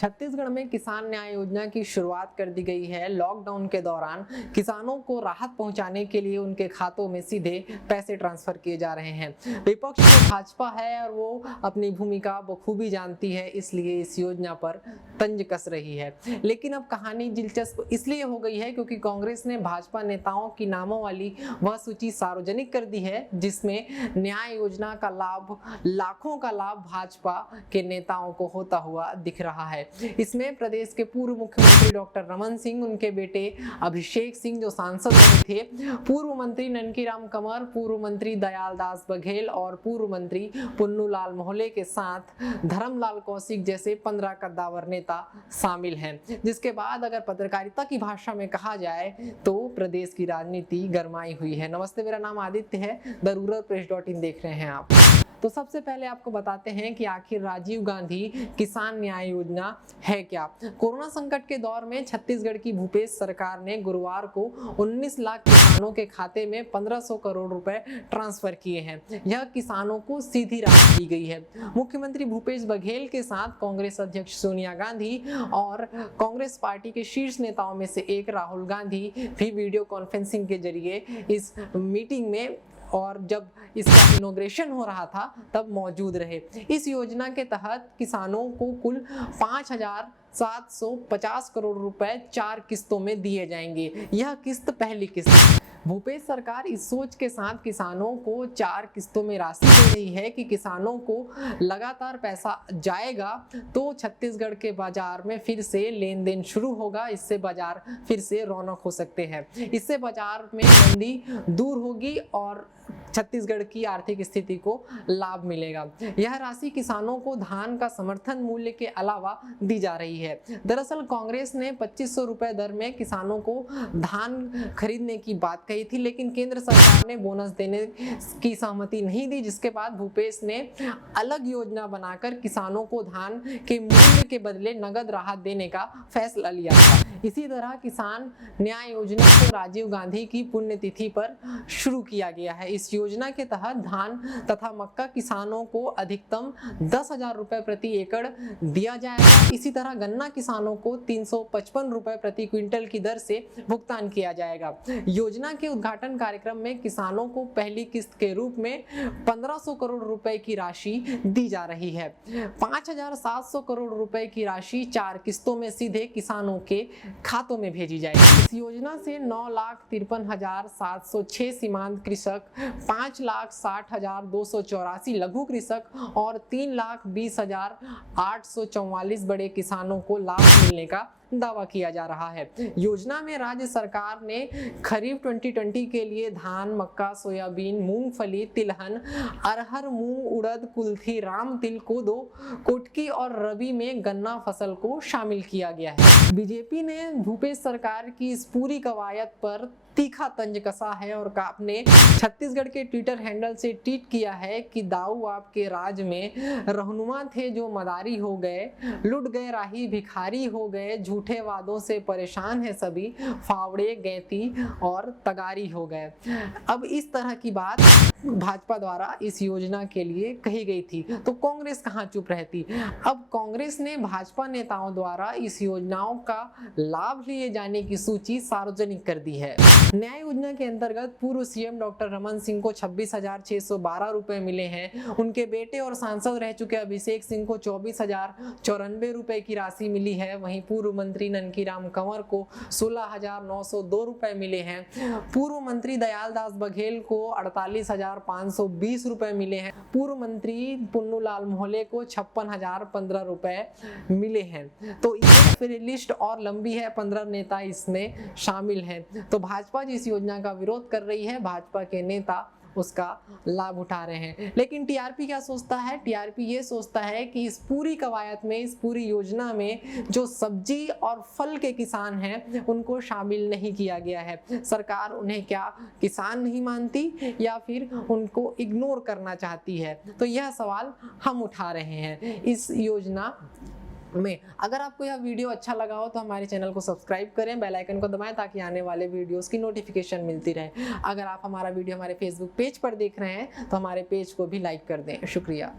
छत्तीसगढ़ में किसान न्याय योजना की शुरुआत कर दी गई है। लॉकडाउन के दौरान किसानों को राहत पहुंचाने के लिए उनके खातों में सीधे पैसे ट्रांसफर किए जा रहे हैं। विपक्ष में भाजपा है और वो अपनी भूमिका बखूबी जानती है, इसलिए इस योजना पर तंज कस रही है। लेकिन अब कहानी दिलचस्प इसलिए हो गई है क्योंकि कांग्रेस ने भाजपा नेताओं की नामों वाली वह सूची सार्वजनिक कर दी है, जिसमें न्याय योजना का लाभ, लाखों का लाभ भाजपा के नेताओं को होता हुआ दिख रहा है। इसमें प्रदेश के पूर्व मुख्यमंत्री डॉक्टर रमन सिंह, उनके बेटे अभिषेक सिंह जो सांसद रहे थे, पूर्व मंत्री ननकीराम कंवर, पूर्व मंत्री दयाल दास बघेल और पूर्व मंत्री पुन्नूलाल मोहले के साथ धर्मलाल कौशिक जैसे 15 कद्दावर नेता शामिल हैं। जिसके बाद अगर पत्रकारिता की भाषा में कहा जाए तो प्रदेश की राजनीति गरमाई हुई है। नमस्ते, मेरा नाम आदित्य है, द रूरल प्रेस.in देख रहे हैं आप। तो सबसे पहले आपको बताते हैं कि आखिर राजीव गांधी किसान न्याय योजना है क्या। कोरोना संकट के दौर में छत्तीसगढ़ की भूपेश सरकार ने गुरुवार को 19 लाख किसानों के खाते में 1500 करोड़ रुपए ट्रांसफर किए हैं। यह किसानों को सीधी राहत दी गई है। मुख्यमंत्री भूपेश बघेल के साथ कांग्रेस अध्यक्ष सोनिया गांधी और कांग्रेस पार्टी के शीर्ष नेताओं में से एक राहुल गांधी भी वीडियो कॉन्फ्रेंसिंग के जरिए इस मीटिंग में और जब इसका इनॉग्रेशन हो रहा था तब मौजूद रहे। इस योजना के तहत किसानों को कुल 5,750 करोड़ रुपए 4 किस्तों में दिए जाएंगे। यह किस्त पहली किस्त। भूपेश सरकार इस सोच के साथ किसानों को 4 किस्तों में राशि दे रही है कि किसानों को लगातार पैसा जाएगा तो छत्तीसगढ़ के बाजार में फिर से लेन देन शुरू होगा। इससे बाजार फिर से रौनक हो सकते हैं। इससे बाजार में मंदी दूर होगी और छत्तीसगढ़ की आर्थिक स्थिति को लाभ मिलेगा। यह राशि किसानों को धान का समर्थन मूल्य के अलावा दी जा रही है। दरअसल कांग्रेस ने 2500 रुपए दर में किसानों को धान खरीदने की बात कही थी, लेकिन केंद्र सरकार ने बोनस देने की सहमति नहीं दी, जिसके बाद भूपेश ने अलग योजना बनाकर किसानों को धान के मूल्य के बदले नगद राहत देने का फैसला लिया था। इसी तरह किसान न्याय योजना को राजीव गांधी की पुण्यतिथि पर शुरू किया गया है। इस योजना के तहत धान तथा मक्का किसानों को अधिकतम 10,000 रुपए प्रति एकड़ दिया जाएगा। इसी तरह गन्ना किसानों को 355 रुपए प्रति क्विंटल की दर से भुगतान किया जाएगा। योजना के उद्घाटन कार्यक्रम में किसानों को पहली किस्त के रूप में 1500 करोड़ रुपए की राशि दी जा रही है। 5,700 करोड़ रुपए की राशि 4 किस्तों में सीधे किसानों के खातों में भेजी जाएगी। इस योजना से 9,53,706 सीमांत कृषक, 5,60,284 लघु कृषक और 3,20,844 बड़े किसानों को लाभ मिलने का दावा किया जा रहा है। योजना में राज्य सरकार ने खरीफ 2020 के लिए धान, मक्का, सोयाबीन, मूंगफली, तिलहन, अरहर, मूंग, उड़द, कुल्थी, राम तिल, कोदो, कुटकी और रबी में गन्ना फसल को शामिल किया गया है। बीजेपी ने भूपेश सरकार की इस पूरी कवायद पर तीखा तंज कसा है और आपने छत्तीसगढ़ के ट्विटर हैंडल से ट्वीट किया है कि दाऊ आपके राज में रहनुमा थे जो मदारी हो गए, लुट गए राही भिखारी हो गए, झूठे वादों से परेशान है सभी, फावड़े गैती और तगारी हो गए। अब इस तरह की बात भाजपा द्वारा इस योजना के लिए कही गई थी तो कांग्रेस कहां चुप रहती। अब कांग्रेस ने भाजपा नेताओं द्वारा इस योजनाओं का लाभ लिए जाने की सूची सार्वजनिक कर दी है। न्याय योजना के अंतर्गत पूर्व सीएम डॉक्टर रमन सिंह को 26,612 रुपए मिले हैं। उनके बेटे और सांसद रह चुके अभिषेक सिंह को 24,094 रुपए की राशि मिली है। वहीं पूर्व मंत्री ननकीराम कंवर को 16,902 रुपए मिले हैं। पूर्व मंत्री दयाल दास बघेल को 48,520 रुपए मिले हैं। पूर्व मंत्री पुन्नूलाल मोहले को 56,015 रुपए मिले हैं। तो ये फिर लिस्ट और लंबी है, 15 नेता इसमें शामिल हैं। तो भाजपा जिस योजना का विरोध कर रही है, भाजपा के नेता उसका लाभ उठा रहे हैं। लेकिन टीआरपी क्या सोचता है? टीआरपी ये सोचता है कि इस पूरी कवायद में, इस पूरी योजना में जो सब्जी और फल के किसान हैं उनको शामिल नहीं किया गया है। सरकार उन्हें क्या किसान नहीं मानती या फिर उनको इग्नोर करना चाहती है? तो यह सवाल हम उठा रहे हैं इस योजना में। अगर आपको यह वीडियो अच्छा लगा हो तो हमारे चैनल को सब्सक्राइब करें, बेल आइकन को दबाएं ताकि आने वाले वीडियोस की नोटिफिकेशन मिलती रहे। अगर आप हमारा वीडियो हमारे फेसबुक पेज पर देख रहे हैं तो हमारे पेज को भी लाइक कर दें। शुक्रिया।